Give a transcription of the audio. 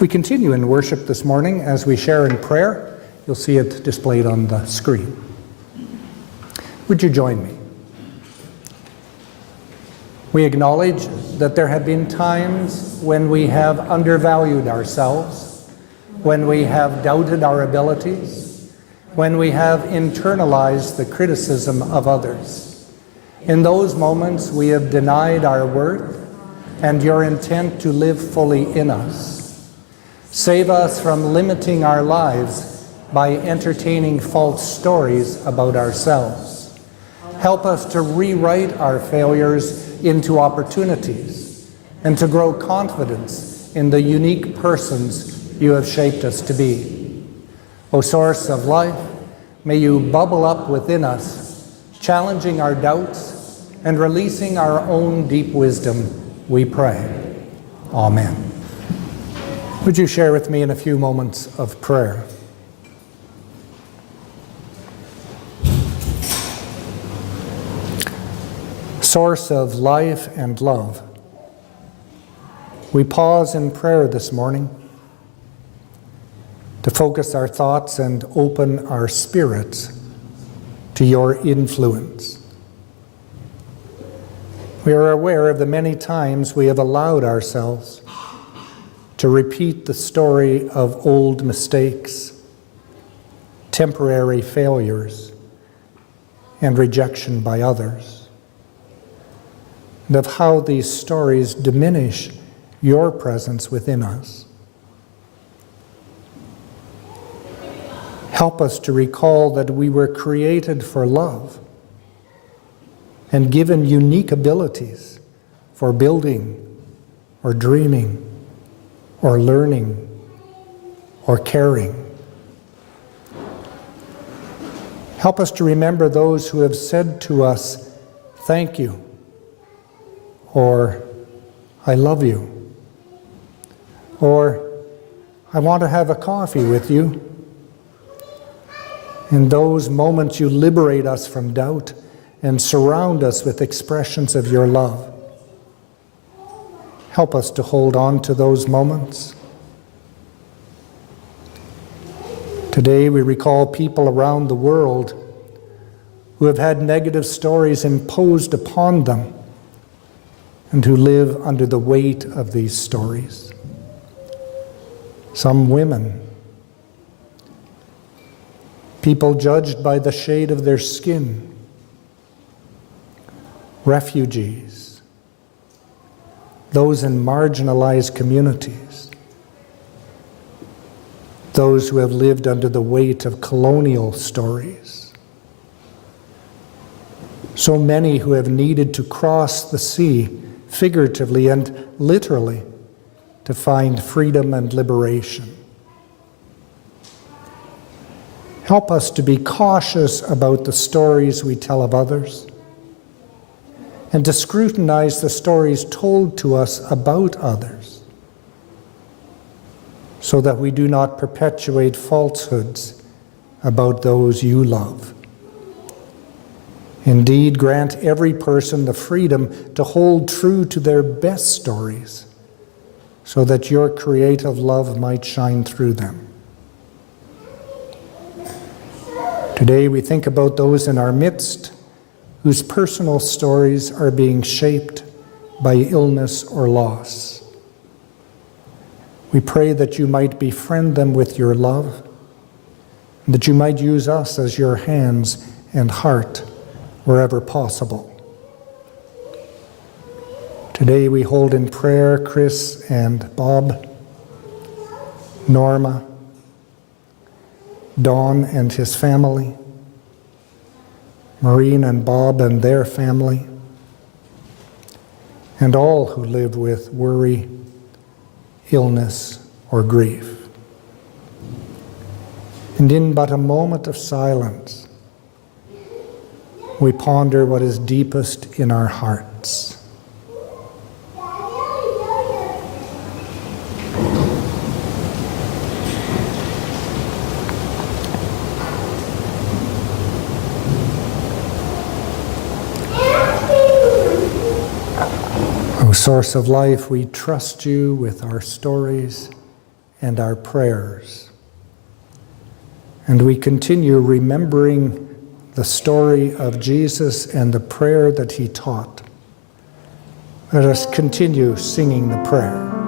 We continue in worship this morning as we share in prayer. You'll see it displayed on the screen. Would you join me? We acknowledge that there have been times when we have undervalued ourselves, when we have doubted our abilities, when we have internalized the criticism of others. In those moments, we have denied our worth and your intent to live fully in us. Save us from limiting our lives by entertaining false stories about ourselves. Help us to rewrite our failures into opportunities and to grow confidence in the unique persons you have shaped us to be. O source of life, may you bubble up within us, challenging our doubts and releasing our own deep wisdom, we pray. Amen. Would you share with me in a few moments of prayer? Source of life and love, we pause in prayer this morning to focus our thoughts and open our spirits to your influence. We are aware of the many times we have allowed ourselves to repeat the story of old mistakes, temporary failures, and rejection by others, and of how these stories diminish your presence within us. Help us to recall that we were created for love and given unique abilities for building or dreaming or learning or caring. Help us to remember those who have said to us, "Thank you," or "I love you," or "I want to have a coffee with you." In those moments, you liberate us from doubt and surround us with expressions of your love. Help us to hold on to those moments. Today, we recall people around the world who have had negative stories imposed upon them and who live under the weight of these stories. Some women, people judged by the shade of their skin, refugees, those in marginalized communities, those who have lived under the weight of colonial stories. So many who have needed to cross the sea, figuratively and literally, to find freedom and liberation. Help us to be cautious about the stories we tell of others, and to scrutinize the stories told to us about others, so that we do not perpetuate falsehoods about those you love. Indeed, grant every person the freedom to hold true to their best stories, so that your creative love might shine through them. Today we think about those in our midst whose personal stories are being shaped by illness or loss. We pray that you might befriend them with your love, and that you might use us as your hands and heart wherever possible. Today we hold in prayer Chris and Bob, Norma, Don and his family, Maureen and Bob and their family, and all who live with worry, illness, or grief. And in but a moment of silence, we ponder what is deepest in our hearts. O source of life, we trust you with our stories and our prayers. And we continue remembering the story of Jesus and the prayer that he taught. Let us continue singing the prayer.